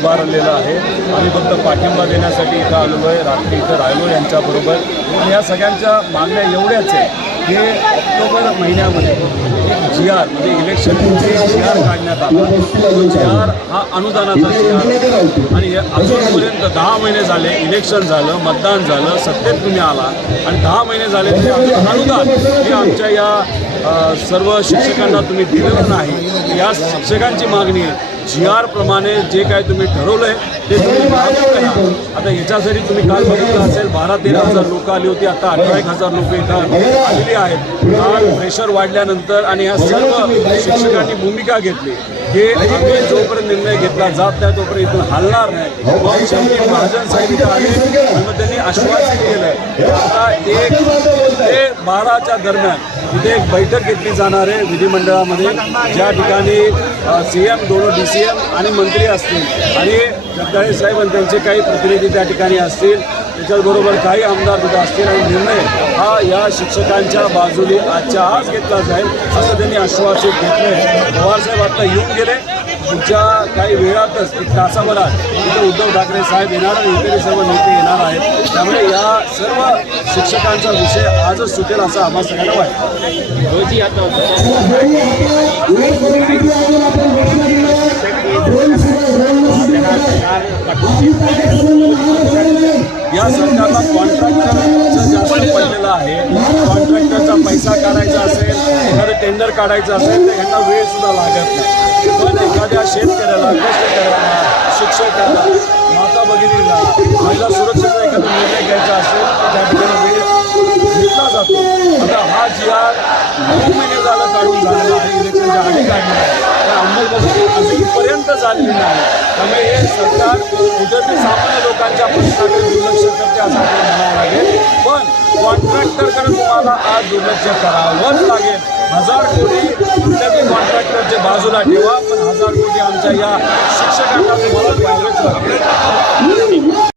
उभारलेलं आहे. आम्ही फक्त पाठिंबा देण्यासाठी इथं आलो आहे, रात्री इथं राहिलो यांच्याबरोबर. या सगळ्यांच्या मागण्या एवढ्याच आहे की ऑक्टोबर महिन्यामध्ये एक GR म्हणजे इलेक्शनचे GR काढण्यात आला. तो GR हा अनुदानाचा GR आणि अजूनपर्यंत 10 महिने झाले, इलेक्शन झालं, मतदान झालं, सत्तेत तुम्ही आला आणि 10 महिने झाले तरी अजून अनुदान हे आमच्या या सर्व शिक्षकांना तुम्ही दिलेलं नाही. या शिक्षकांची मागणी आहे GR प्रमाणे जे काय तुम्ही ठरवलं आहे ते तुम्ही लागू करा. आता याच्यासाठी तुम्ही काल बघितलं असेल 12-13 हजार लोक आली होती, आता 18-1 हजार लोक इथं आलेली आहेत. काल प्रेशर वाढल्यानंतर आणि या सर्व शिक्षकांनी भूमिका घेतली की आम्ही जोपर्यंत निर्णय घेतला जात नाही तोपर्यंत इथून हलणार नाही. मग शेवटी महाजन साहेब इथं आले आणि मग त्यांनी आश्वासन केलं आता 1 ते 12च्या दरम्यान इथे एक बैठक घेतली जाणार आहे विधिमंडळामध्ये, ज्या ठिकाणी CM, दोन DCM आणि मंत्री असतील आणि जगदाळे साहेब आणि त्यांचे काही प्रतिनिधी त्या ठिकाणी असतील, त्याच्याचबरोबर काही आमदार तिथं असतील आणि निर्णय हा या शिक्षकांच्या बाजूने आजच्या आज घेतला जाईल असं त्यांनी आश्वासित घेतलं आहे. पवारसाहेब आता येऊन गेले, पुढच्या काही वेळातच एक तासाभरात इथं उद्धव ठाकरे साहेब येणार आणि इतर सर्व नेते येणार आहेत. त्यामुळे या सर्व शिक्षकांचा विषय आजच सुटेल असं आम्हाला सगळ्यांना वाटतं. या सरकारला कॉन्ट्रॅक्टरचं जास्त पडलेलं आहे. कॉन्ट्रॅक्टरचा पैसा काढायचा असेल, एखादं टेंडर काढायचं असेल तर ह्यांना वेळसुद्धा लागत नाही. पण एखाद्या शेतकऱ्याला, कष्टकऱ्याला, शिक्षकाला, माता भगिनीला, महिला सुरक्षेचा एखादा निर्णय घ्यायचा असेल तर त्या ठिकाणी वेळ घेतला जातो. आता हा GR 9 महिने झालं काढून झालेला आहे, इलेक्शनच्या आधी काढलेला आहे, तर अंमलबजावणी अजूनपर्यंत झालेली नाही. त्यामुळे हे सरकार कुठेतरी सामान्य लोकांच्या प्रश्नाकडे दुर्लक्ष करते असं आपल्याला म्हणावं लागेल. पण कॉन्ट्रॅक्टरकडे तुम्हाला आज दुर्लक्ष करावंच लागेल. 1000 कोटी कुठल्याही कॉन्ट्रॅक्टरचे बाजूला ठेवा, पण 1000 कोटी आमच्या या शिक्षकांना तुम्हाला द्यावेच लागेल.